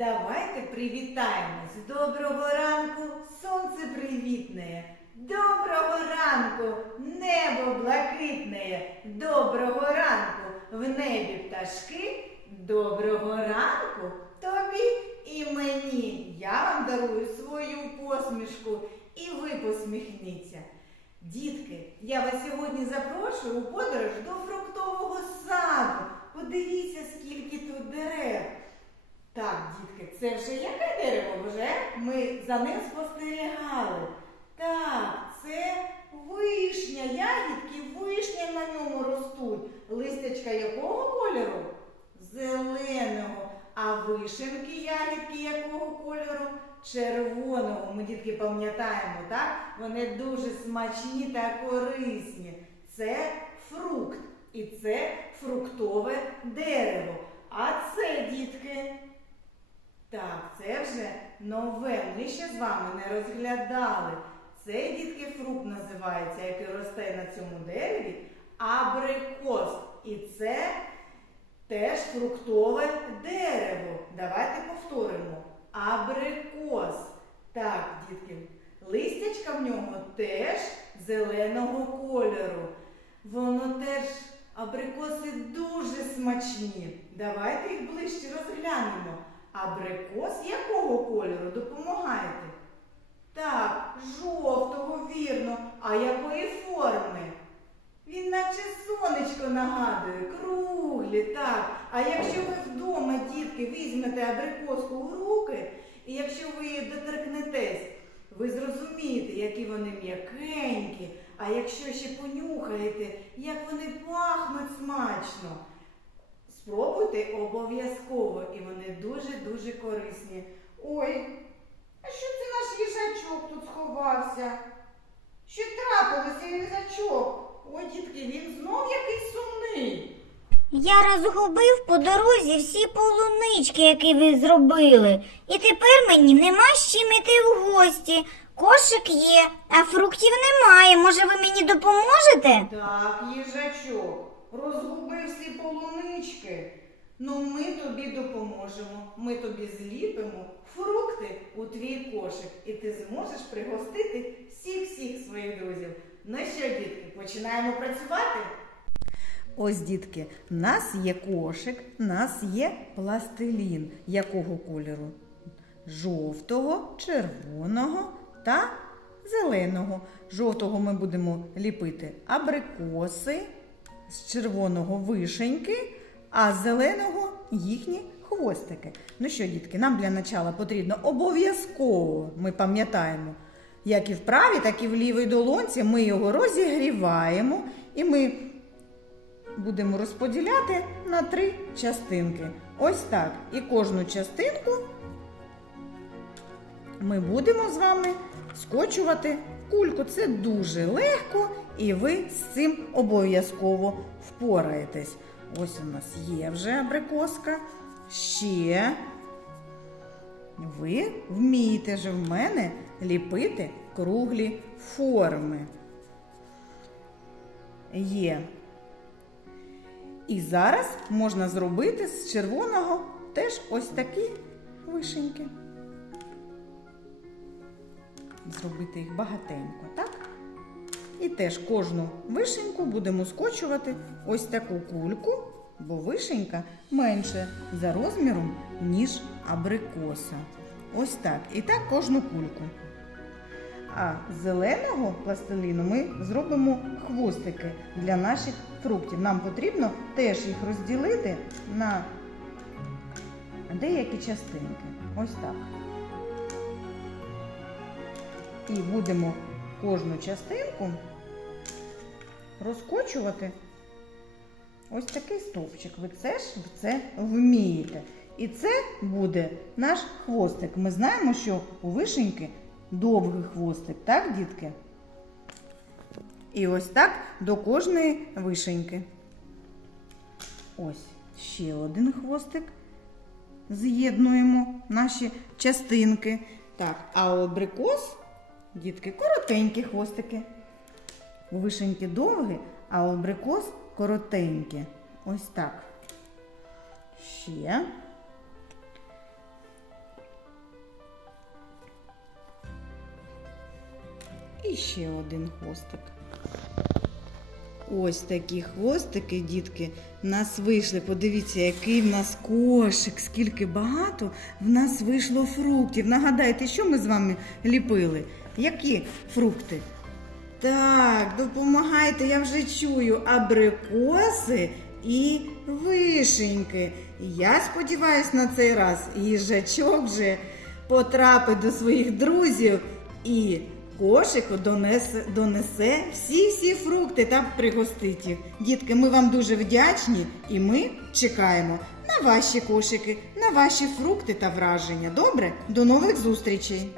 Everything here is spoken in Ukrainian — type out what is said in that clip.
Давайте привітаємось. Доброго ранку, сонце привітне. Доброго ранку, небо блакитне. Доброго ранку, в небі пташки. Доброго ранку тобі і мені. Я вам дарую свою посмішку, і ви посміхніться. Дітки, я вас сьогодні запрошую у подорож до фруктового саду. Подивіться, скільки тут дерев. Так, дітки, це вже яке дерево? Вже ми за ним спостерігали. Так, це вишня, ягідки, вишня на ньому ростуть. Листячка якого кольору? Зеленого. А вишенки, ягідки якого кольору? Червоного. Ми, дітки, пам'ятаємо, так? Вони дуже смачні та корисні. Це фрукт. І це фруктове дерево. А це, дітки, так, це вже нове. Ми ще з вами не розглядали. Цей дітки фрукт називається, який росте на цьому дереві, абрикос. І це теж фруктове дерево. Давайте повторимо. Абрикос. Так, дітки, листячка в нього теж зеленого кольору. Воно теж абрикоси дуже смачні. Давайте їх ближче розглянемо. Абрикос якого кольору? Допомагайте. Так, жовтого, вірно. А якої форми? Він наче сонечко нагадує, круглі, так. А якщо ви вдома, дітки, візьмете абрикоску в руки, і якщо ви її доторкнетесь, ви зрозумієте, які вони м'якенькі, а якщо ще понюхаєте, як вони пахнуть смачно. Спробуйте обов'язково, і вони дуже-дуже корисні. Ой, а що це наш їжачок тут сховався? Що трапилося, їжачок? Ой, дітки, він знов якийсь сумний. Я розгубив по дорозі всі полунички, які ви зробили. І тепер мені нема з чим іти в гості. Кошик є, а фруктів немає. Може, ви мені допоможете? Так, їжачок, розгубив всі полунички. Ну, ми тобі допоможемо. Ми тобі зліпимо фрукти у твій кошик, і ти зможеш пригостити всіх-всіх своїх друзів. Ну що, дітки, починаємо працювати? Ось, дітки, в нас є кошик, в нас є пластилін. Якого кольору? Жовтого, червоного та зеленого. Жовтого ми будемо ліпити абрикоси, з червоного вишеньки, а з зеленого їхні хвостики. Ну що, дітки, нам для начала потрібно обов'язково, ми пам'ятаємо, як і в правій, так і в лівій долонці ми його розігріваємо і ми будемо розподіляти на три частинки. Ось так. І кожну частинку ми будемо з вами скочувати кульку. Це дуже легко, і ви з цим обов'язково впораєтесь. Ось у нас є вже абрикоска. Ще ви вмієте ж в мене ліпити круглі форми. Є. І зараз можна зробити з червоного теж ось такі вишеньки. Зробити їх багатенько, так? І теж кожну вишеньку будемо скочувати ось таку кульку, бо вишенька менше за розміром, ніж абрикоса. Ось так. І так кожну кульку. А зеленого пластиліну ми зробимо хвостики для наших фруктів. Нам потрібно теж їх розділити на деякі частинки. Ось так. І будемо кожну частинку розкочувати ось такий стовпчик. Ви це ж це вмієте. І це буде наш хвостик. Ми знаємо, що у вишеньки довгий хвостик, так, дітки? І ось так до кожної вишеньки. Ось ще один хвостик. З'єднуємо наші частинки. Так, а абрикос, дітки, коротенькі хвостики. У вишеньки довгі, а у абрикос коротенькі. Ось так. Ще. І ще один хвостик. Ось такі хвостики, дітки, в нас вийшли. Подивіться, який в нас кошик, скільки багато в нас вийшло фруктів. Нагадайте, що ми з вами ліпили? Які фрукти? Так, допомагайте, я вже чую абрикоси і вишеньки. Я сподіваюся на цей раз їжачок вже потрапить до своїх друзів і кошику донесе, донесе всі-всі фрукти та пригостить їх. Дітки, ми вам дуже вдячні і ми чекаємо на ваші кошики, на ваші фрукти та враження. Добре? До нових зустрічей!